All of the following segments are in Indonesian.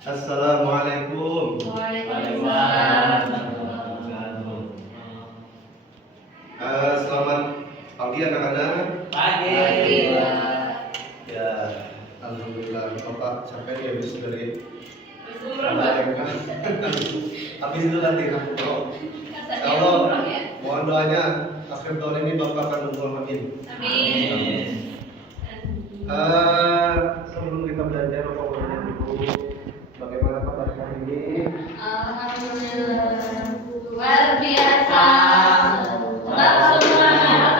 Assalamualaikum. Waalaikumsalam. Selamat pagi anak-anak. Pagi. Ya, alhamdulillah. Bapak capek ya habis dari Bismillah. habis itu latihan bro. Kalau mohon doanya akhir tahun ini Bapak akan mengulang amin. Amin. Sebelum kita belajar pokoknya dulu bagaimana kabar hari ini? Alhamdulillah. Luar biasa. Tetap semangat.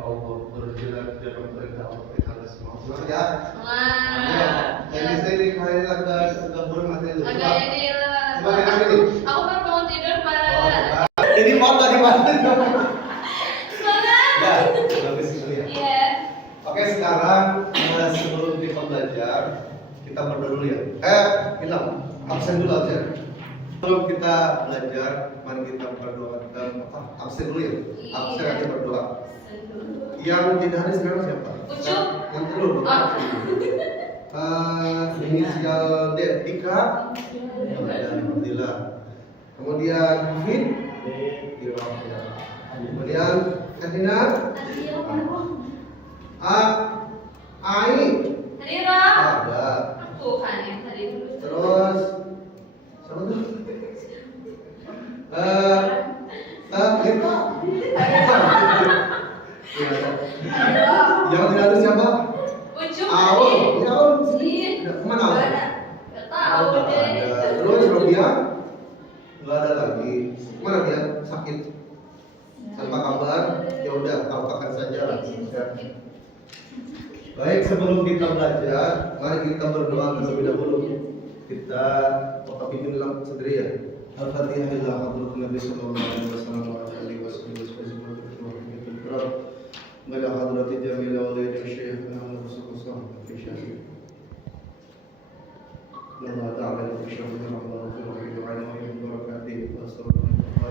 Allah berjalan dalam perintah Allah Ikhlas semua ya. Wah. Jadi saya ini kalian agak burung hati itu. Agak ini lah. Coba lihat ini. Aku kan mau tidur, Pak. Jadi mau tadi mana? Semangat. Ya, bagus sekali ya. Iya. Oke, sekarang sebelum kita belajar, kita berdoa dulu ya. Bilang, absen dulu absen. Sebelum kita belajar, mari kita berdoa. Absen dulu ya. Absen nanti berdoa. Yang tidak hadir sekarang siapa? Ucup. Yang dulu. Inisial D, Dika. Alhamdulillah. Kemudian Hafid. Kemudian Katina. Ai. Hadira. Ada. Aku kan yang tadi dulu. Terus siapa tuh? Kita. Yang tidak ada siapa? Ucup. Aul. Ya Aul. Iya. Kemana Aul? Gak tahu Nggak deh. ada. Terus Robia? Nggak ada lagi. Kemana dia? Sakit. Tanpa kabar. Ya udah, kabarkan saja lah. Ya. Baik, sebelum kita belajar, mari kita berdoa terlebih dahulu. Kita bikin dalam sendiri ya. Al-Fatihah ila hadratin Nabi sallallahu alaihi wasallam wa alihi wasallam. Ila hadratin jamil awliya syekh Muhammad Rasulullah fi syahid. Allah ta'ala syukur Allah wa alaihi wa barakatuh wa sallallahu wa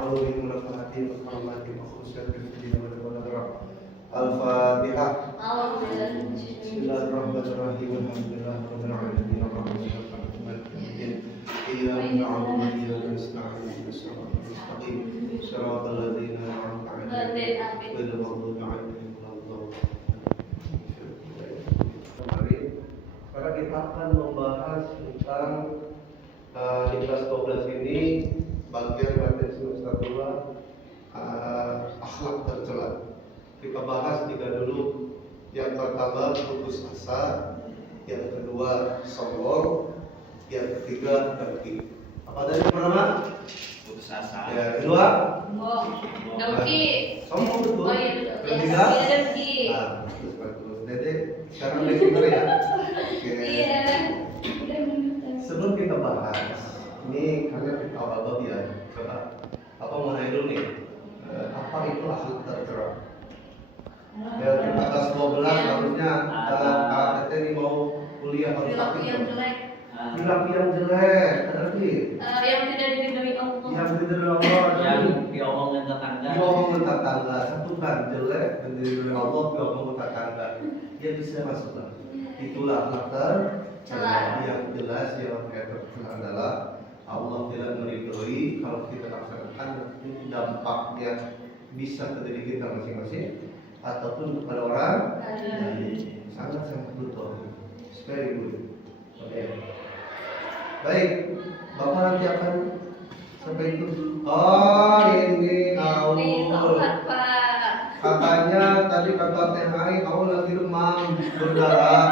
alaihi wa barakatuh wa rahmatullahi wa barakatuh wa barakatuh. Al-Fatihah. Bismillahirrahmanirrahim. Alhamdulillahirabbil alamin. Arrahmanirrahim. Maliki yaumiddin. Iyyaka na'budu wa iyyaka nasta'in. Ihdinas siratal mustaqim. Shiratal ladzina an'amta 'alaihim ghairil maghdubi 'alaihim waladdallin. Sekarang kita akan membahas tentang di kelas 12 ini bagian materi semester 2 akhlak tercela. Kita bahas 3 dulu. Yang pertama putus asa, yang kedua sombong, yang ketiga dengki. Apa tadi pertama? Putus asa. Ya, kedua Dengki. sombong betul. Oh iya betul. Ketiga Dengki. terus bagus. Dede sekarang udah pinter ya. Oke. Iya. Sebelum kita bahas, ini karena kita awal ya. Coba apa mau nanya dulu nih? Apa itu akhlak tercela? Ya, kita kelas 12 harusnya KTT ini mau kuliah harus Perilaku aktif. yang jelek. Perilaku yang jelek, berarti Yang tidak diridhoi Allah. yang tidak Allah Yang diomongin tetangga. diomongin tetangga, satukan jelek dan diridhoi Allah diomongin tetangga. Ya bisa masuk lah. Itulah akhlak tercela. Yang jelas yang tercela adalah Allah tidak meridhoi kalau kita laksanakan dampaknya bisa ke diri kita masing-masing ataupun kepada orang lain. Sangat betul. Very good. Oke. Baik, Bapak nanti akan sampai itu. Oh, ini Aul. Taubat, Pak. Katanya tadi kata Teh Hai, Aul lagi demam berdarah.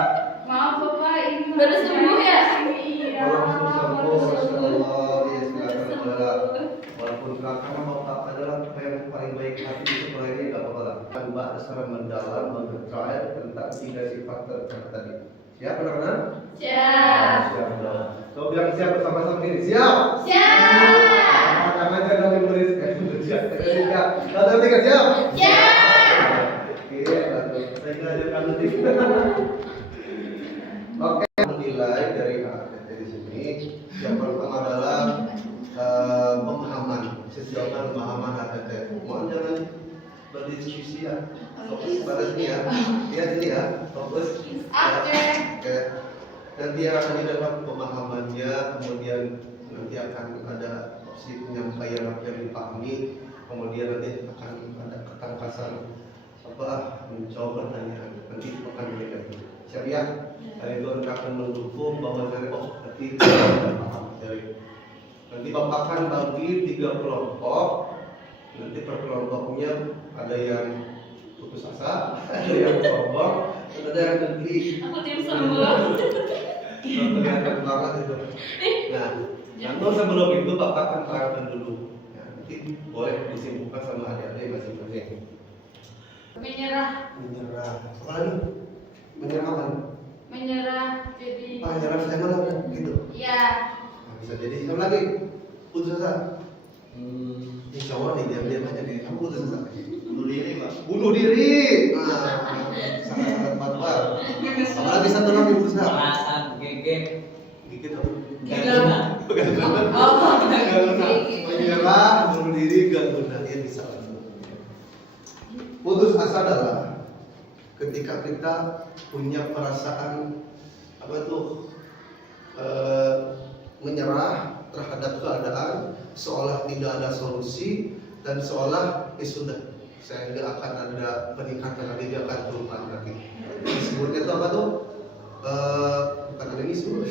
Maaf Bapak, ini baru sembuh ya? Iya. Langsung sembuh, Masya Allah. Ya, silakan Sembuh. saudara. Walaupun karena Bapak adalah yang paling baik hati di sekolah ini, nggak apa-apa lah. Kan Mbak secara mendalam mengetahui tentang 3 sifat tercela tadi. Siap anak-anak? Siap. Siap dong. Kau bilang siap bersama-sama ini. Siap. Siap. Jangan jangan menulis. Siap. Siap. Satu tiga siap. Siap. Oke, satu. Saya kira ada kamu Oke, nilai dari ATT di sini. Yang pertama adalah pemahaman, sejauh mana pemahaman ATT. Mohon jangan berdiskusi ya. Fokus pada sini ya. Lihat sini ya. Fokus. Oke. Oke. nanti akan didapat pemahamannya, kemudian nanti akan ada opsi penyampaian yang dipahami, kemudian nanti akan ada ketangkasan menjawab pertanyaan, nanti akan diberikan syariah. Itu akan mendukung bahwa nanti paham dari nanti Bapak akan bagi 3 kelompok. Nanti per kelompoknya ada yang putus asa, ada yang sombong, ada yang negeri. Aku tim sombong. Kelihatan banget itu. Nah, namun sebelum itu Bapak akan terangkan dulu. Ya, nanti boleh disimpulkan sama adik-adik masing-masing. Menyerah. Menyerah. Apa lagi? Menyerah apa? Menyerah jadi. Menyerah saya mana gitu. Iya. Nah, bisa jadi apa lagi? Putus asa. Insya Allah nih diam-diam aja nih. Kamu putus asa. Bunuh diri, Pak. Bunuh diri. Nah, sangat-sangat barbar. Apalagi satu lagi putus asa. Perasaan gegek. Dikit apa? Gak guna. Gak guna. Menyerah, bunuh diri, gak guna. Dia bisa. Putus asa adalah ketika kita punya perasaan menyerah terhadap keadaan, seolah tidak ada solusi dan seolah sudah saya nggak akan ada peningkatan lagi, dia akan turun lagi. Disebutnya itu apa tuh? Bukan ada disebut.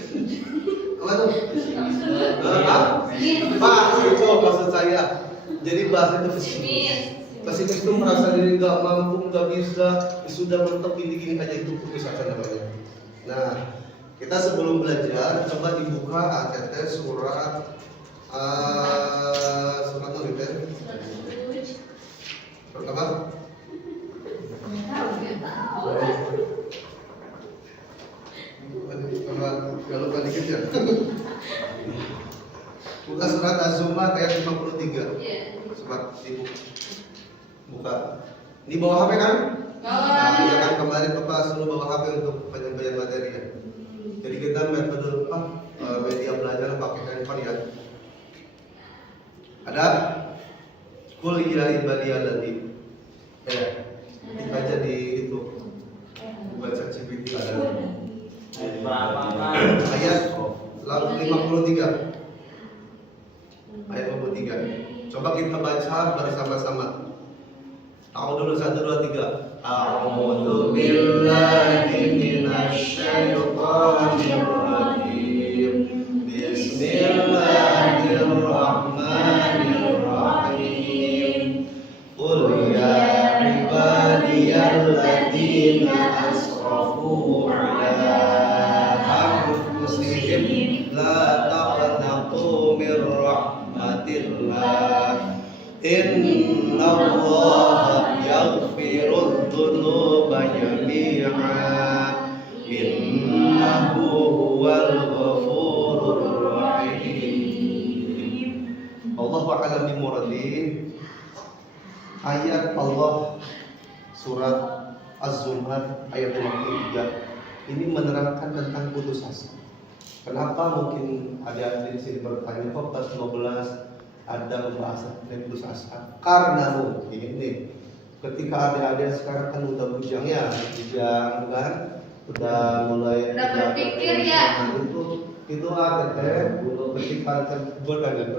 Apa tuh? Pak, itu maksud saya. Jadi bahasa itu pesimis. Pesimis itu merasa diri nggak mampu, nggak bisa, sudah mentok gini-gini aja, itu putus asa namanya. Nah, kita sebelum belajar coba dibuka ATT surat surat apa? Surat apa? Gak lupa dikit ya. Buka surat Az-Zumar ayat 53. Surat dibuka. Buka. Ini bawa HP kan? Nah, ya kan kemarin Bapak suruh bawa HP untuk penyampaian materi ya. Jadi kita metode media belajar pakai handphone ya. Ada Qul ya ibadiyalladzina. Dibaca di itu. Baca CPT ada. Ayat 53. Ayat 53. Coba kita baca bersama-sama. Tahu dulu 1 2 3. A'udzu billahi minasy syaithanir rajim. Bismillahirrahmanirrahim. Qul ya ibadiyalladzina asrafu ala anfusihim la taqnatu mir rahmatillah. Innallaha yaghfirudz dzunuba jami'a innahu huwal ghafurur rahim. Allahu a'lam bimuradi. Ayat Allah surat Az-Zumar ayat 53 ini menerangkan tentang putus asa. Kenapa mungkin ada di sini bertanya kok pas 12 ada pembahasan tentang putus asa? Karena mungkin nih ketika adik-adik sekarang kan udah bujang ya, bujang kan, udah mulai berpikir ya. Itu ATT ketika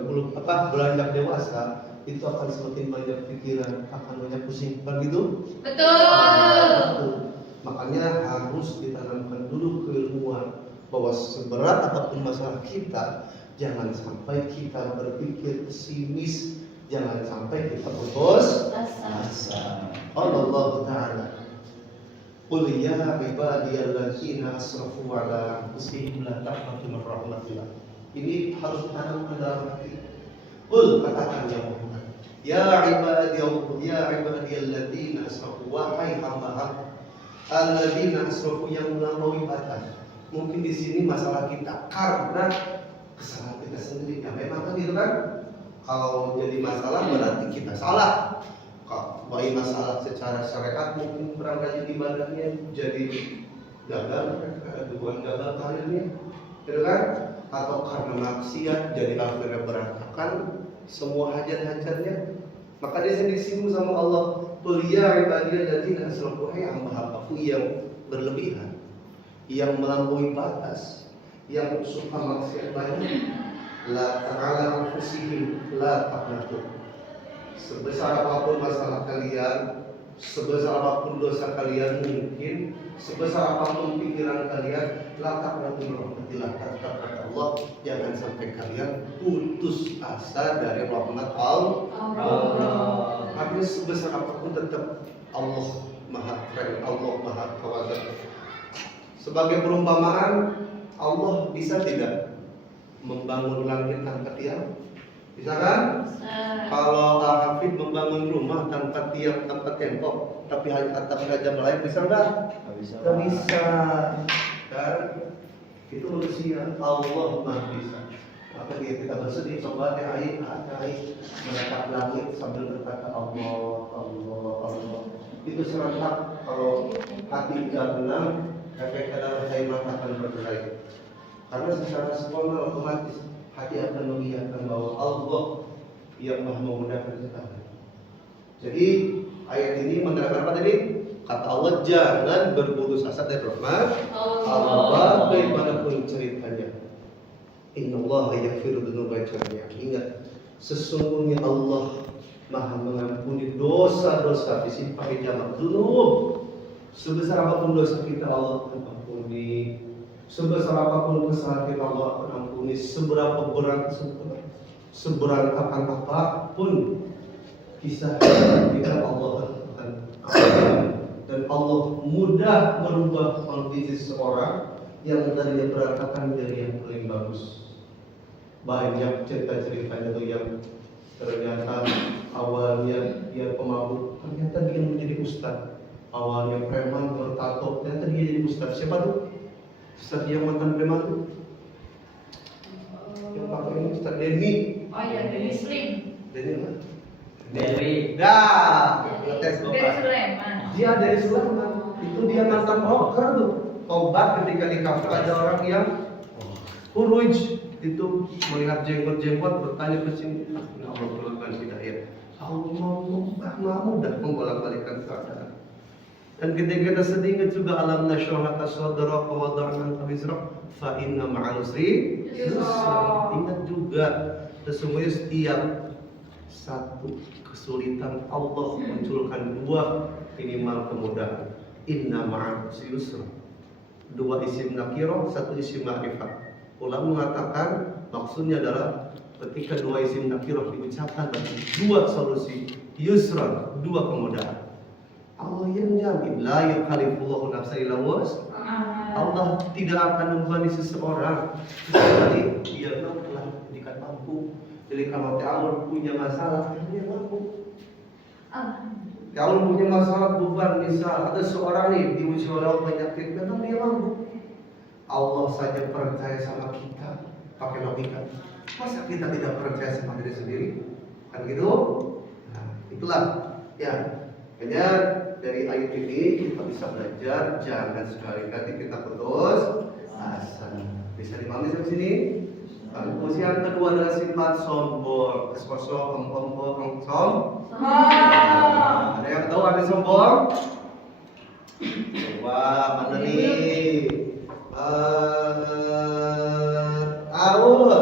belum beranjak dewasa itu akan semakin banyak pikiran, akan banyak pusing, kan gitu? Betul. Makanya harus ditanamkan dulu keilmuan bahwa seberat apapun masalah kita, jangan sampai kita berpikir pesimis, jangan sampai kita putus asa. Allah Ta'ala Qul ya ibadiyalladzina asrafu ala anfusihim la taqnatu min rahmatillah. Ini harus ditanamkan dalam hati. Qul, katakan ya Muhammad, ya ibadiyalladzina asrafu, wahai hamba-hamba alladzina asrafu yang melampaui batas. Mungkin di sini masalah kita karena kesalahan kita sendiri. Ya memang kan gitu kan. Kalau jadi masalah berarti kita salah. Kalau masalah secara syariat mungkin barangkali ibadahnya jadi gagal, bukan gagal karirnya, gitu kan? Atau karena maksiat jadi akhirnya berantakan semua hajat-hajatnya. Maka dia disinggung sama Allah, qul ya ibadiyalladzina asrafu, hamba-hambaku yang berlebihan. yang melampaui batas, yang suka maksiat banyak. La ta'ala anfusihim la taqnatu. Sebesar apapun masalah kalian, sebesar apapun dosa kalian mungkin, sebesar apapun pikiran kalian, la taqnatu min rahmatillah, kata Allah, jangan sampai kalian putus asa dari rahmat Allah. Artinya sebesar apapun tetap Allah Maha Keren, Allah Maha Kuasa. Sebagai perumpamaan, Allah bisa tidak membangun langit tanpa tiang? Bisa kan? Kalau Hafid membangun rumah tanpa tiang, tanpa tembok, tapi hanya atap saja melayang, bisa enggak? Tidak bisa. Kan? Itu manusia. Allah Maha bisa. Maka kita bersedih, coba air menatap langit sambil berkata Allah, Allah, Allah. Itu serentak. Kalau hati tidak tenang, efek adalah air mata akan berderai. Karena secara spontan otomatis hati akan mengiyakan bahwa Allah yang Maha memudahkan segala. Jadi ayat ini menerangkan apa tadi? Kata Allah, jangan berputus asa dari rahmat Allah bagaimanapun ceritanya. Innallaha yaghfiru dzunuba jami'an. Ingat, sesungguhnya Allah Maha mengampuni dosa-dosa. Di sini pakai jamak dzunub. Sebesar apapun dosa kita Allah akan ampuni. Sebesar apapun kesalahan kita Allah akan ampuni. Seberapa seberantakan apapun kisah kita Allah akan ampuni. Dan Allah mudah merubah kondisi seseorang yang tadinya berantakan dari yang paling bagus. Banyak cerita-ceritanya itu yang ternyata awalnya dia pemabuk, ternyata dia menjadi ustaz. Awalnya preman bertato, ternyata dia jadi ustaz. Siapa tuh? Ustaz yang mantan preman tuh? Yang pakai ini Ustaz Denny. Oh iya, Denny Slim. Denny apa? Dari. Dah, ngetes Dari Bapak. Sulaiman. Dia dari Sulaiman. Itu dia mantan rocker tuh. Taubat ketika di kafe ada orang yang Huruj itu melihat jenggot-jenggot bertanya ke sini, Allah berikan hidayah. Allah mau mudah membolak-balikan keadaan. Dan ketika kita sedih juga alam nasyrah sadra wa wada'na wizra fa inna ma'al usri yusra. Ingat juga sesungguhnya setiap satu kesulitan Allah munculkan dua minimal kemudahan. Inna ma'al usri yusra. Dua isim nakirah, satu isim ma'rifah. Ulama mengatakan maksudnya adalah ketika dua isim nakirah diucapkan berarti dua solusi yusra, dua kemudahan. Allah yang jamin la yukallifullahu nafsan illa wus'aha. Allah tidak akan membebani seseorang kecuali dia telah diberikan mampu. Jadi kalau Ta'awun punya masalah, dia mampu. Ta'awun punya masalah beban, misal ada seorang nih diuji oleh penyakit, memang dia mampu. Allah saja percaya sama kita pakai logika. Masa kita tidak percaya sama diri sendiri? Kan gitu? Nah, itulah ya. Makanya dari ayat ini kita bisa belajar jangan sekali-kali kita putus asa. Bisa dipahami sampai sini? Terus yang kedua adalah sifat sombong. Sombong. Ada yang tahu ada sombong? Coba mana nih? Aul.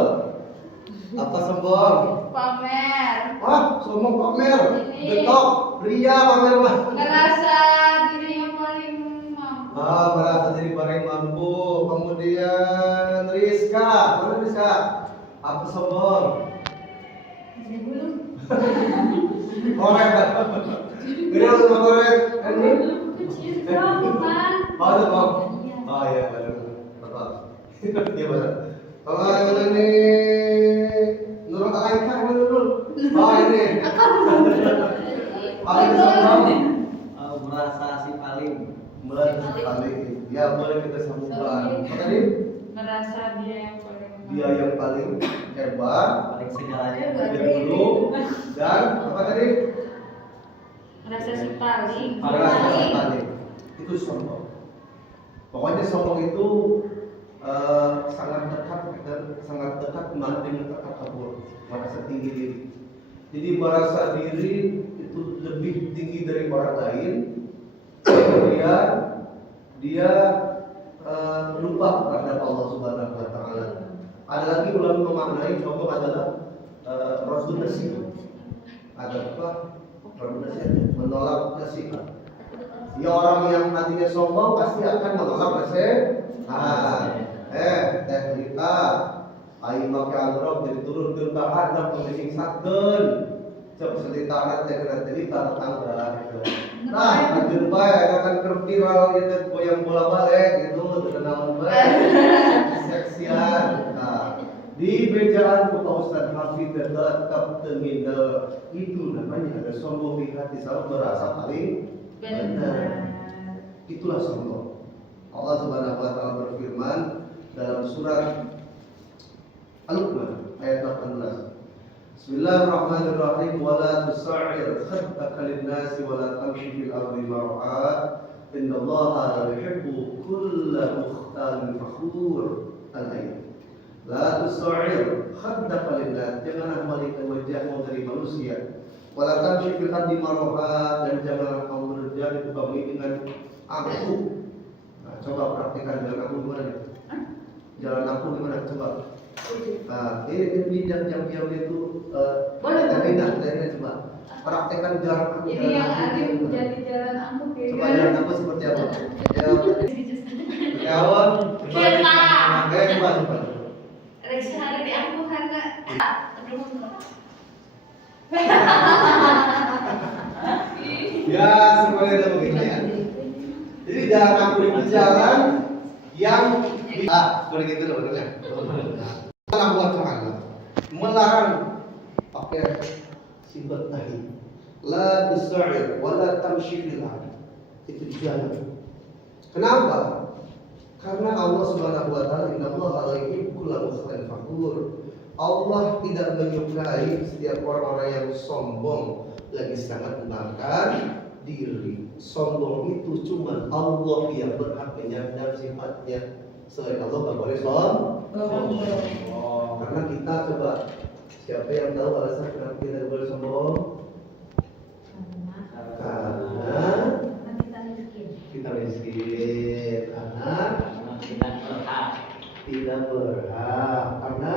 Apa sombong? Pamer. Wah, sombong pamer. Getok, ria pamer mah. Ngerasa diri yang paling mampu. Merasa diri paling mampu. Kemudian Rizka, mana Rizka? Apa sombong? Korek. Ini harus korek. Ini. Oh, sombong. Oh iya, benar. Betul. Iya benar. Kalau ini Nurul Aika mana Nurul? Oh ini. Paling sombong. Merasa si paling. Merasa paling. Ya boleh kita sambungkan. Apa tadi? Merasa dia yang paling mampu. Dia yang paling hebat, Paling segalanya. lebih dulu, dan apa tadi? Merasa si paling. Merasa paling. Itu sombong. Pokoknya sombong itu sangat dekat dengan takabur, merasa tinggi diri. Jadi merasa diri itu lebih tinggi dari orang lain. Kemudian dia lupa terhadap Allah Subhanahu wa taala. Ada lagi ulama memaknai contoh adalah Rasul nasihat. Ada apa? Rasul nasihat menolak nasihat. Ya orang yang hatinya sombong pasti akan menolak nasihat. Teh kita ayo make amrok jadi turun ke bahan dan kondisi sakten. Cok selitaran teh kena cerita tetangga gitu. Nah, lanjut bae akan terviral itu goyang bola balik gitu terkenal bae. Seksian. Nah, di bejaan Pak Ustaz Hafid tetap termindel itu namanya ada sombong di hati selalu merasa paling benar. Itulah sombong. Allah Subhanahu wa taala berfirman dalam surat Al-Luqman ayat 18. Bismillahirrahmanirrahim. Wala tusa'ir khaddaka lin-nasi wala tamshi fil ardi mar'a. Innallaha la yuhibbu kulla mukhtalin fakhur. Al-ayat. La tusa'ir khaddaka lin-nas. Janganlah malingkan wajahmu dari manusia. Wala tamshi fil ardi mar'a, dan janganlah kamu berjalan di bumi dengan angkuh. Nah, coba praktikkan jalan angkuh gimana? Jalan angkuh gimana? Coba. Nah, ini bidang yang diam itu boleh coba praktekkan jalan angkuh. Ini yang Adit jadi jalan angkuh kayak coba jalan angkuh seperti apa? Kawan, coba. Reaksi hari di angkuh karena Ya, semuanya ada begitu ya. Jadi jalan angkuh itu jalan yang boleh gitu loh benar ya. Allah Ta'ala melarang pakai sifat nahi. La tusa'ir wa la tamshi fil ardh. Itu jalan. Kenapa? Karena Allah Subhanahu wa taala innallaha la yuhibbu kulla mukhtalin fakhur. Allah tidak menyukai setiap orang-orang yang sombong lagi sangat membanggakan diri. Sombong itu cuma Allah yang berhak menyandang sifatnya. Selain Allah nggak boleh sombong. Karena kita coba, siapa yang tahu alasan kenapa kita nggak boleh sombong? Karena kita miskin. Karena tidak berhak. tidak berhak. Karena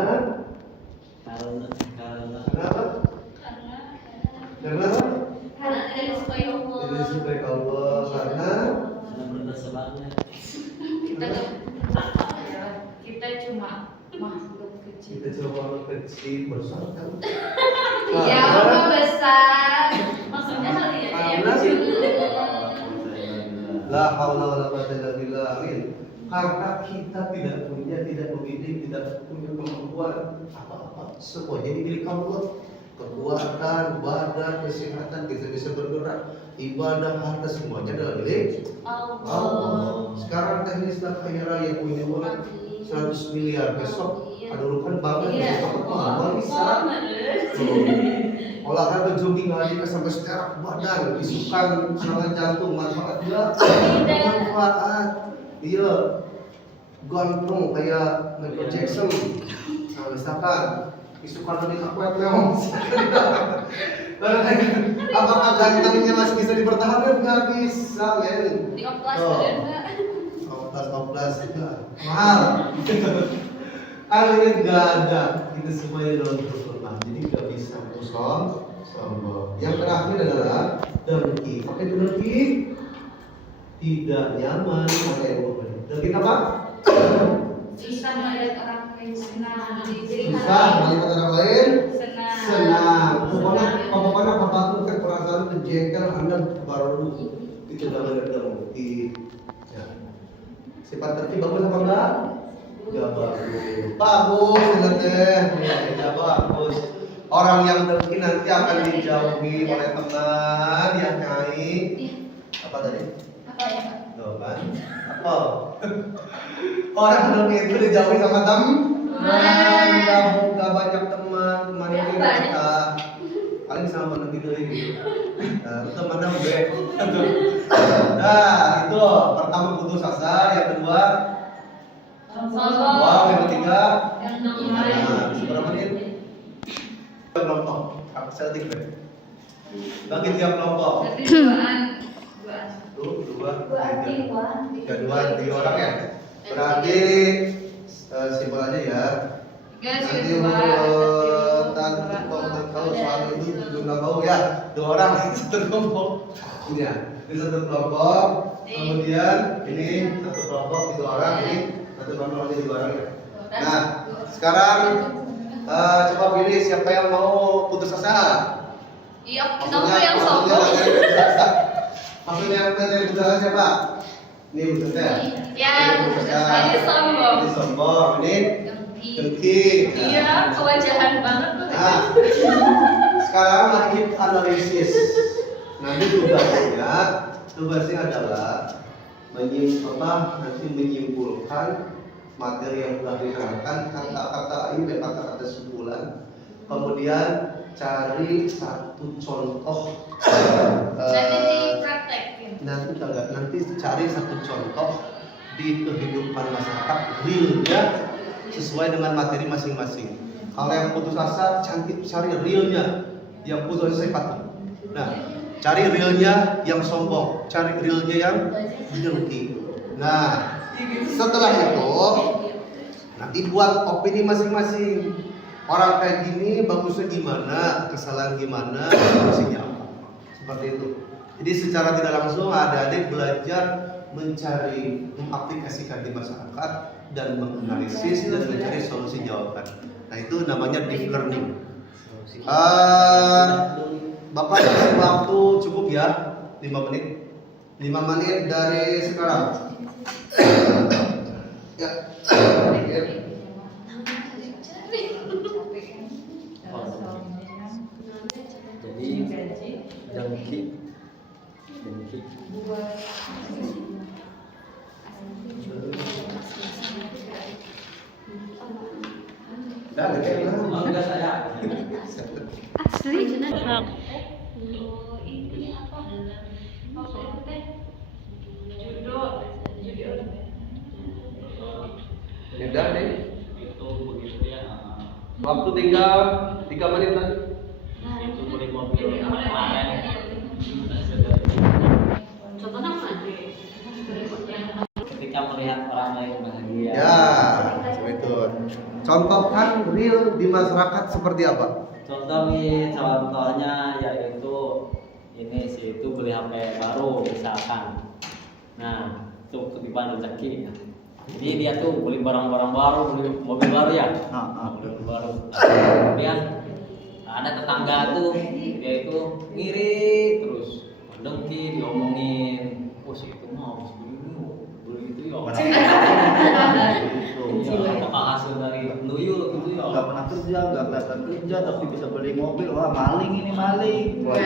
kenapa? Karena karena tidak disukai Allah. tidak disukai Allah. Karena berdosa banget. Kita cuma makhluk kecil. kita coba kecil bersama. Ya Allah besar. Maksudnya kali ya. La haula wala quwwata illa billah. Karena kita tidak memiliki, tidak punya kemampuan apa-apa. Semuanya milik Allah. Kekuatan, badan, kesehatan, kita bisa bergerak, ibadah, harta semuanya adalah milik Allah. Sekarang teknis dan kaya raya punya uang 100 miliar, besok ada urukan banget, besok bisa. Olahraga jogging aja sampai seterak badan, isukan serangan jantung, manfaat juga, manfaat. Iya, gantung kayak Michael Jackson. Nah, misalkan isukan tadi aku memang. Apakah gantengnya masih bisa dipertahankan? Nggak bisa, men. Di oplas enggak? Oplas mahal. Akhirnya nggak ada. Itu semuanya dalam berfirman. Jadi nggak bisa sombong. Yang terakhir adalah dengki. Pakai dengki tidak nyaman pakai mobil. Dengki apa? Susah melihat orang lain senang. Susah melihat orang lain senang. Pokoknya apapun perasaan kejengkel Anda baru itu namanya dengki. Ya. Sifat dengki bagus apa enggak? Enggak bagus. Bagus ya bagus. Orang yang dengki nanti akan dijauhi oleh teman yang nyai. Apa tadi? Apa ya? Tuh kan? Apa? Orang dengki itu dijauhi sama teman. Gak banyak teman ini kita. Paling sama dengki dulu ini. Teman gue. Nah, itu pertama putus asa, yang kedua wow, yang ketiga berapa menit? Kelompok, aku setting deh. Bagi tiap kelompok. Dua. Tuh, dua, tiga orang ya. Berarti simpel aja ya. Nanti tahu soal itu juga tahu ya. 2 orang satu kelompok. Ini ya, ini satu kelompok. Kemudian ini satu kelompok 2 orang, ini satu kelompok lagi 2 orang ya. Nah, sekarang coba pilih siapa yang mau putus asa. Iya, kita mau yang sombong. Maksudnya yang dari putus asa siapa? Ini putus ya. Ya, ini sombong. Ini sombong, ini dengki. Iya, kewajahan banget tuh. Nah, sekarang mari kita analisis. Nanti tugasnya adalah menyimpulkan materi yang telah diterangkan, kata-kata ini dan kata-kata simpulan. Kemudian cari satu contoh. Nanti dipraktekin. Nanti cari satu contoh di kehidupan masyarakat realnya sesuai dengan materi masing-masing. Kalau yang putus asa, cantik cari realnya. Yang putus asa patuh. Nah, cari realnya yang sombong, cari realnya yang dengki. Nah, setelah itu nanti buat opini masing-masing. Orang kayak gini bagusnya gimana, kesalahan gimana, solusinya apa. Seperti itu. Jadi secara tidak langsung adik-adik belajar mencari, mengaplikasikan di masyarakat dan menganalisis dan mencari solusi jawaban. Nah, itu namanya deep learning. Bapak kasih waktu cukup ya, 5 menit. 5 menit dari sekarang. Ya. Jadi dengki. Dah, Enggak saya. Asli ini apa? Udah nih. Itu begitu ya. Waktu tinggal 3 menit lagi. Itu beli mobil kemarin. Contohnya apa? Ketika melihat orang lain bahagia. Ya, seperti itu. Contohkan real di masyarakat seperti apa? Contohnya yaitu ini sih itu beli HP baru misalkan. Nah, itu ketiban rezeki. Jadi dia tuh beli barang-barang baru, beli mobil baru ya. Mobil baru. Kemudian ada tetangga tuh dia itu ngiri terus, dengki diomongin, oh si itu mau beli itu ya. Apakah hasil dari nuyul gitu ya? Nggak pernah kerja, nggak kelihatan kerja, tapi bisa beli mobil. Wah, maling ini maling. Oh,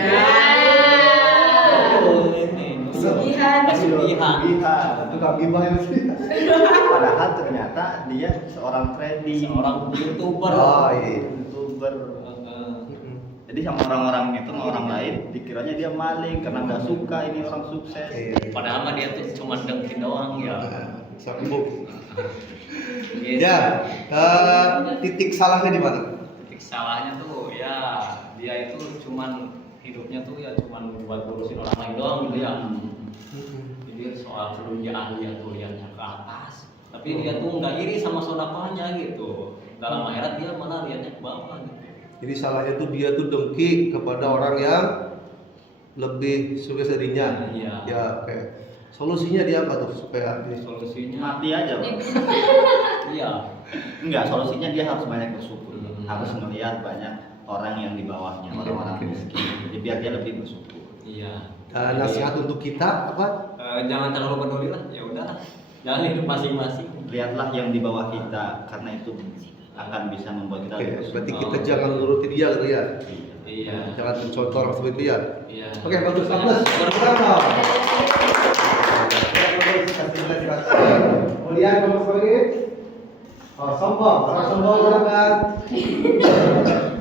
ini Pesugihan. Tukang gibah itu. Padahal ternyata dia seorang trading, seorang YouTuber. Oh iya. YouTuber. Jadi sama orang-orang itu, sama orang lain, dikiranya dia maling karena nggak suka ini orang sukses. Padahal mah dia tuh cuma dengki doang ya. Sambung. Gitu. Ya, titik salahnya di mana? Titik salahnya tuh ya dia itu cuman hidupnya tuh ya cuman buat ngurusin orang lain doang gitu ya. Jadi soal kerjaan dia tuh lihatnya ke atas, tapi dia tuh nggak iri sama saudaranya gitu. Dalam akhirat dia malah lihatnya ke bawah gitu. Jadi salahnya tuh dia tuh dengki kepada orang yang lebih sukses darinya. Iya. Ya, oke. Solusinya dia apa tuh supaya Solusinya Mati aja, Bang. iya. Enggak, solusinya dia harus banyak bersyukur. Harus melihat banyak orang yang di bawahnya, orang-orang miskin. Jadi biar dia lebih bersyukur. Iya. nasihat untuk kita apa? Jangan terlalu peduli lah, ya udahlah. Jangan hidup masing-masing. Lihatlah yang di bawah kita, karena itu akan bisa membuat kita lebih bersyukur. Berarti kita jangan nuruti dia gitu ya. Iya. Jangan mencontoh orang seperti itu ya. Iya. Oke, bagus. Berapa? Kemudian bagus lagi. Oh, sombong. Orang sombong silakan.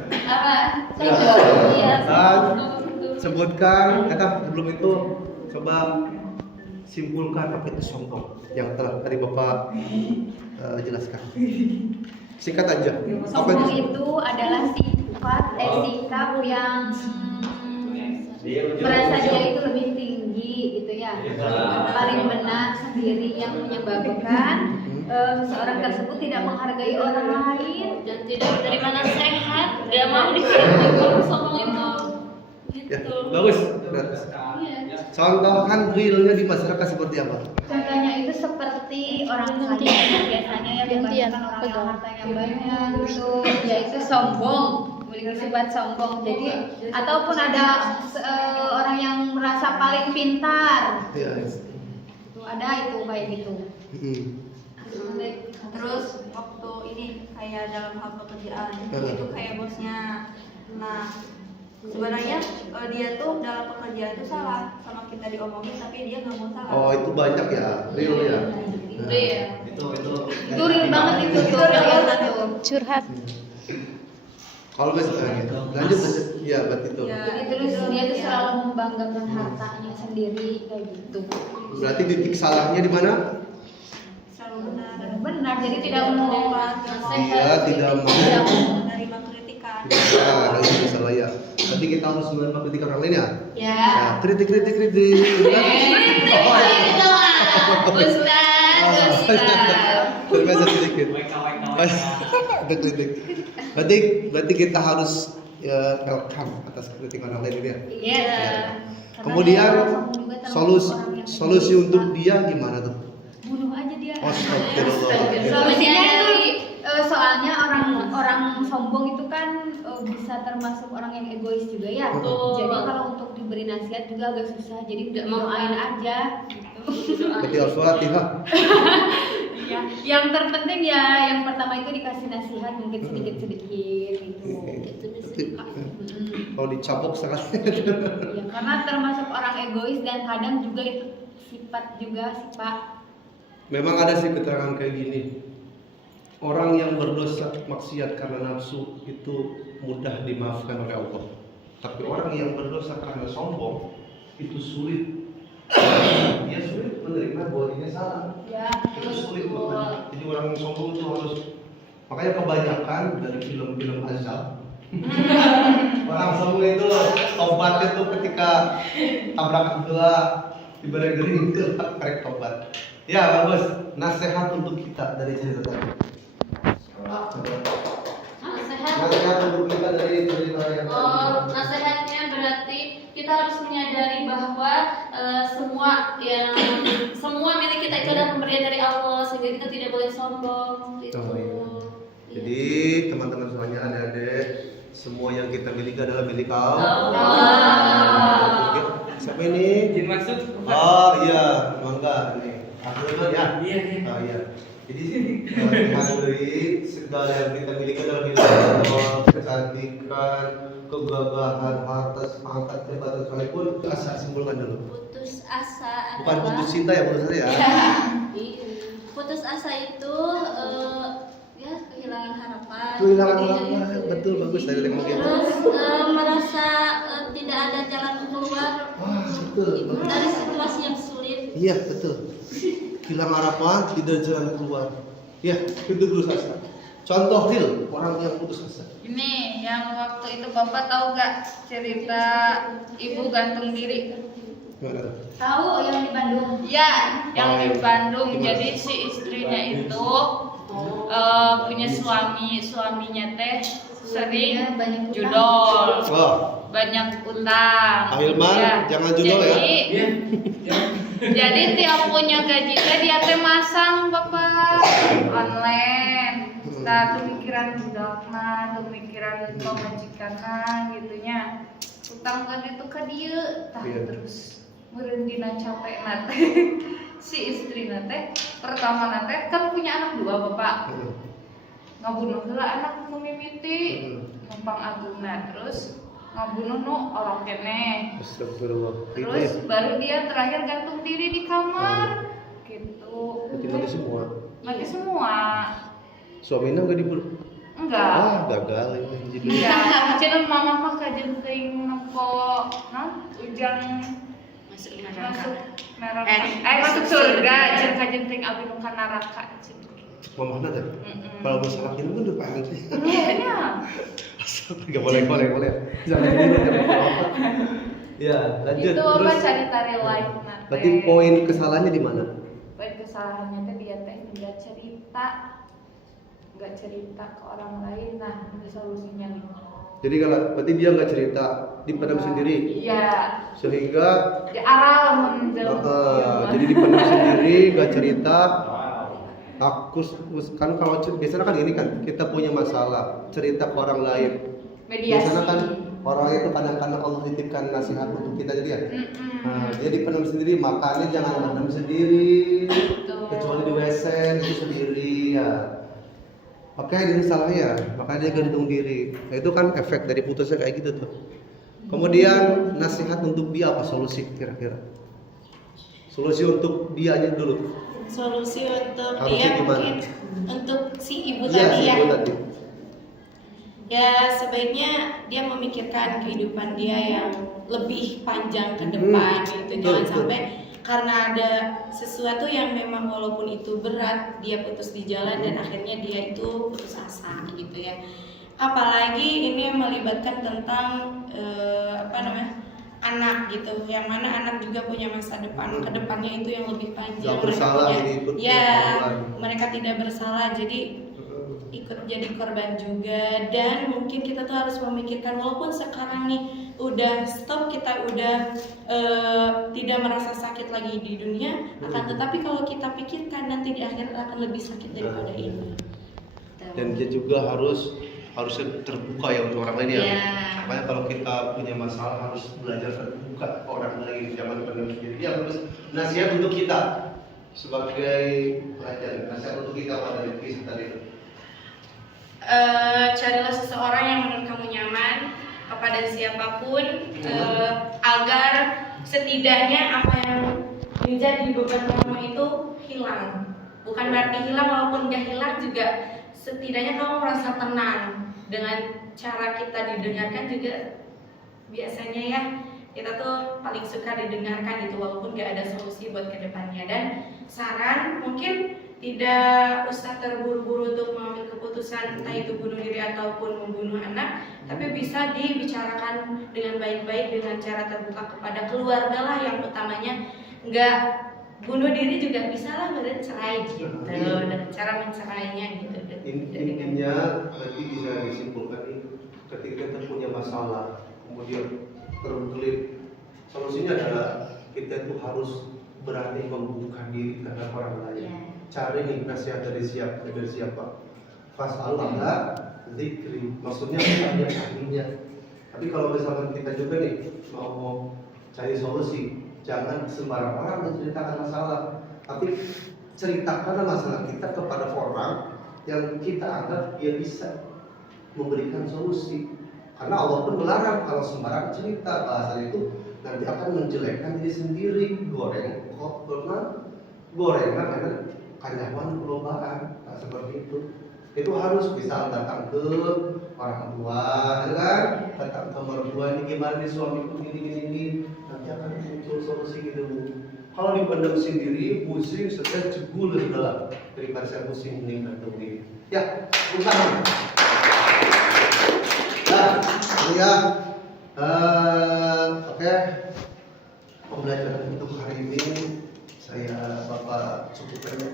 Apa? Ya. Iya. Dan sebutkan kata sebelum itu coba simpulkan apa itu sombong yang telah tadi Bapak jelaskan. Singkat aja. Apa Sombong itu adalah sikap yang merasa dia itu lebih tinggi gitu ya. Paling benar sendiri yang menyebabkan seseorang tersebut tidak menghargai orang lain Dan tidak menerima nasihat, gak mau dikritik orang sombong itu. Ya, Gitu. bagus. Iya. Contohkan realnya di masyarakat seperti apa? Contohnya itu seperti orang kaya biasanya ya kebanyakan orang yang hartanya banyak gitu, yaitu sombong, memiliki sifat sombong. Jadi ataupun ada orang yang merasa paling pintar, Ya. itu ada itu kayak gitu. Terus waktu ini kayak dalam hal pekerjaan itu kayak bosnya. Nah sebenarnya dia tuh dalam pekerjaan itu salah sama kita diomongin tapi dia nggak mau salah. Oh, itu banyak ya, real ya. Itu ya. Itu real banget itu real tuh. Curhat. Kalau misalnya gitu, lanjut ya, berarti itu. Ya. Jadi terus dia tuh selalu membanggakan hartanya sendiri kayak gitu. Berarti titik salahnya di mana? Selalu benar dan Benar, jadi tidak mau Dia tidak mau. menerima kritikan. Ya, kalau itu salah ya. Berarti kita harus menerima kritik orang lain ya. ya. Ya, kritik. Terbiasa sedikit. Ada kritik. Berarti kita harus ya, welcome atas kritik orang lain ini ya. Iya. Kemudian solusi untuk dia gimana tuh? bunuh aja dia. Oh, astagfirullah. Solusinya itu soalnya orang sombong itu kan bisa termasuk orang yang egois juga ya. Betul. Jadi kalau untuk diberi nasihat juga agak susah. Jadi udah doain aja. Gitu. Berarti Al-Fatihah. Ya, yang terpenting ya yang pertama itu dikasih nasihat mungkin sedikit-sedikit gitu. Kalau dicapok sangat. Ya, karena termasuk orang egois dan kadang juga itu sifat. Memang ada sih keterangan kayak gini. Orang yang berdosa maksiat karena nafsu itu mudah dimaafkan oleh Allah. Tapi orang yang berdosa karena sombong itu sulit. Dia sulit menerima bahwa dia salah. Ya, Itu sulit makanya. Jadi orang yang sombong itu harus, makanya kebanyakan dari film-film azab. Orang sombong itu tobatnya tuh ketika tabrakan dua diberi gering itu karek tobat. Ya bagus, nasihat untuk kita dari cerita tadi. Nasihat untuk kita dari cerita yang tadi. Nasihatnya berarti kita harus menyadari bahwa semua milik kita itu adalah pemberian dari Allah, sehingga kita tidak boleh sombong. Gitu. Oh, iya. Jadi teman-teman semuanya, adik-adik, semua yang kita miliki adalah milik Allah. Oke, siapa ini? Izin masuk. Oh iya, mangga ini. Aku dulu ya. Iya. Oh iya. Jadi menghargai segala yang kita miliki adalah milik Allah. Kecantikan, kegagahan, harta, pangkat, jabatan sekalipun itu asa simpulkan dulu. Putus asa Bukan putus cinta ya, putus asa ya. putus asa itu ya kehilangan harapan. Kehilangan harapan, betul, bagus dari lima gitu. Terus merasa tidak ada jalan keluar Wah, betul. Bagus. dari situasi yang sulit. Iya, betul. Hilang harapan, tidak jalan keluar. Ya, itu putus asa. Contoh real orang yang putus asa. Ini yang waktu itu Bapak tahu gak cerita ibu gantung diri? Gimana? Tahu yang di Bandung? Ya, yang Oh, di iya. Bandung. Gimana? Jadi si istrinya itu punya suaminya teh sering banyak utang. judol, Oh, banyak utang. Ahilman, jangan judol ya. Jadi tiap punya gaji teh dia teh masang Bapak online. Nah, pemikiran budakna, pemikiran pemajikanna gitunya. Utang kan itu ka dieu, tah Iya. terus meureun dina capek nate. Si istri nate pertama nate kan punya anak dua Bapak. Ngabunuh heula anak nu mimiti, numpang agungna terus ngabunuh nu orang keneh. Astagfirullah. Terus baru dia terakhir gantung diri di kamar. Gitu. Berarti mati semua. Mati semua. Suaminya nggak dibunuh. Enggak. Ah, gagal ini. Jadi Iya, cenah mama mah kajen teuing nempo ujang Masuk masuk neraka. Masuk surga, cenah kajen teuing abdi nu ka neraka cenah. mamahna teh. Mm-mm. Kalau masalah ini kan udah pengen sih. Iya. Asal nggak boleh. Jangan gini jangan apa. Ya, lanjut. Itu apa Terus cerita real life nah. berarti poin kesalahannya di mana? Poin kesalahannya teh dia teh nggak cerita ke orang lain. Nah, itu solusinya nih. Jadi kalau berarti dia nggak cerita, dipendam sendiri. Iya. Sehingga Di aral menjauh. jadi dipendam sendiri, nggak cerita. Aku kan kalau biasanya kan ini kan kita punya masalah, cerita ke orang lain. Mediasi. Biasanya kan orang lain itu kadang-kadang Allah titipkan nasihat untuk kita jadi ya. Nah, dia dipendam sendiri, makanya jangan pendam sendiri. Betul. Kecuali di WC itu sendiri ya. Makanya ini salahnya, makanya dia gantung diri. Nah, itu kan efek dari putusnya kayak gitu tuh. Kemudian nasihat untuk dia apa solusi kira-kira? Solusi untuk dianya dulu. Solusi untuk Harusnya dia gimana? mungkin untuk si ibu Iya, tadi si ya. ibu tadi. Ya sebaiknya dia memikirkan kehidupan dia yang lebih panjang ke depan gitu. betul, Jangan betul. sampai karena ada sesuatu yang memang walaupun itu berat dia putus di jalan dan akhirnya dia itu putus asa gitu ya. Apalagi ini melibatkan tentang anak gitu, yang mana anak juga punya masa depan, kedepannya itu yang lebih panjang. Nggak bersalah, jadi ikut ya korban. mereka tidak bersalah jadi ikut jadi korban juga. Dan mungkin kita tuh harus memikirkan walaupun sekarang nih udah stop, kita udah tidak merasa sakit lagi di dunia, akan tetapi kalau kita pikirkan nanti di akhirat akan lebih sakit daripada ini. Dan dia juga harusnya terbuka ya untuk orang lain ya. Ya. Makanya kalau kita punya masalah harus belajar terbuka ke orang lain, jangan pendam sendiri. Dia harus nasihat untuk kita sebagai pelajar, nasihat untuk kita pada kisah tadi. Carilah seseorang yang menurut kamu nyaman kepada siapapun, agar setidaknya apa yang menjadi beban kamu itu hilang. Bukan berarti hilang, walaupun gak hilang juga setidaknya kamu merasa tenang. Dengan cara kita didengarkan juga biasanya ya kita tuh paling suka didengarkan gitu, walaupun gak ada solusi buat kedepannya. Dan saran mungkin tidak usah terburu-buru untuk mengambil keputusan entah itu bunuh diri ataupun membunuh anak, tapi bisa dibicarakan dengan baik-baik dengan cara terbuka kepada keluarga lah yang utamanya. Nggak bunuh diri juga bisa lah bercerai gitu, dengan cara mencerainya gitu. Intinya nanti bisa disimpulkan nih, ketika kita punya masalah kemudian terbelit, solusinya adalah kita tuh harus berani membuka diri terhadap orang lain. Cari nih nasihat dari siapa? Fas'allah zikri, maksudnya tanya ahlinya. Tapi kalau misalkan kita juga nih mau cari solusi, jangan sembarang orang menceritakan masalah, tapi ceritakanlah masalah kita kepada orang yang kita anggap dia bisa memberikan solusi. Karena Allah pun melarang kalau sembarang cerita, bahasa itu nanti akan menjelekkan diri sendiri. Gorengan karena kanyawan perlombaan, seperti itu. Itu harus bisa datang ke orang tua, kan? Datang ke mertua, ini gimana nih suamiku gini, nanti akan muncul solusi gitu. Kalau dipendam sendiri, pusing, stres, jebul dalam daripada saya pusing meninggal ini. Ya, bukan. Nah, ya, oke. Pembelajaran untuk hari ini saya Bapak cukupkan ya.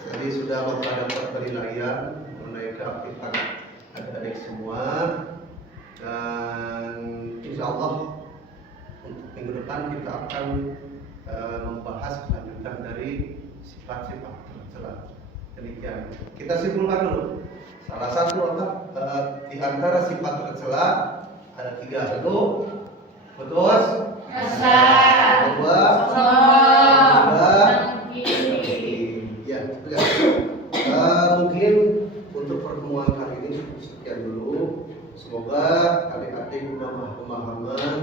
Jadi sudah Bapak dapat penilaian mengenai keaktifan adik-adik semua, dan insya Allah untuk minggu depan kita akan membahas kelanjutan dari sifat-sifat tercela. Demikian. Kita simpulkan dulu. Salah satu di antara sifat tercela ada 3, betul? Kedua, ya. Mungkin untuk pertemuan kali ini cukup sekian dulu. Semoga adik-adik menambah pemahaman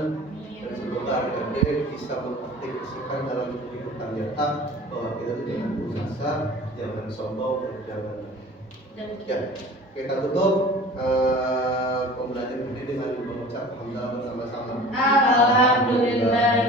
dan semoga adik-adik bisa mengaplikasikan dalam kehidupan nyata bahwa kita jangan putus asa, jangan sombong, dan jangan. Ya, kita tutup pembelajaran ini dengan mengucap alhamdulillah bersama-sama. Alhamdulillah.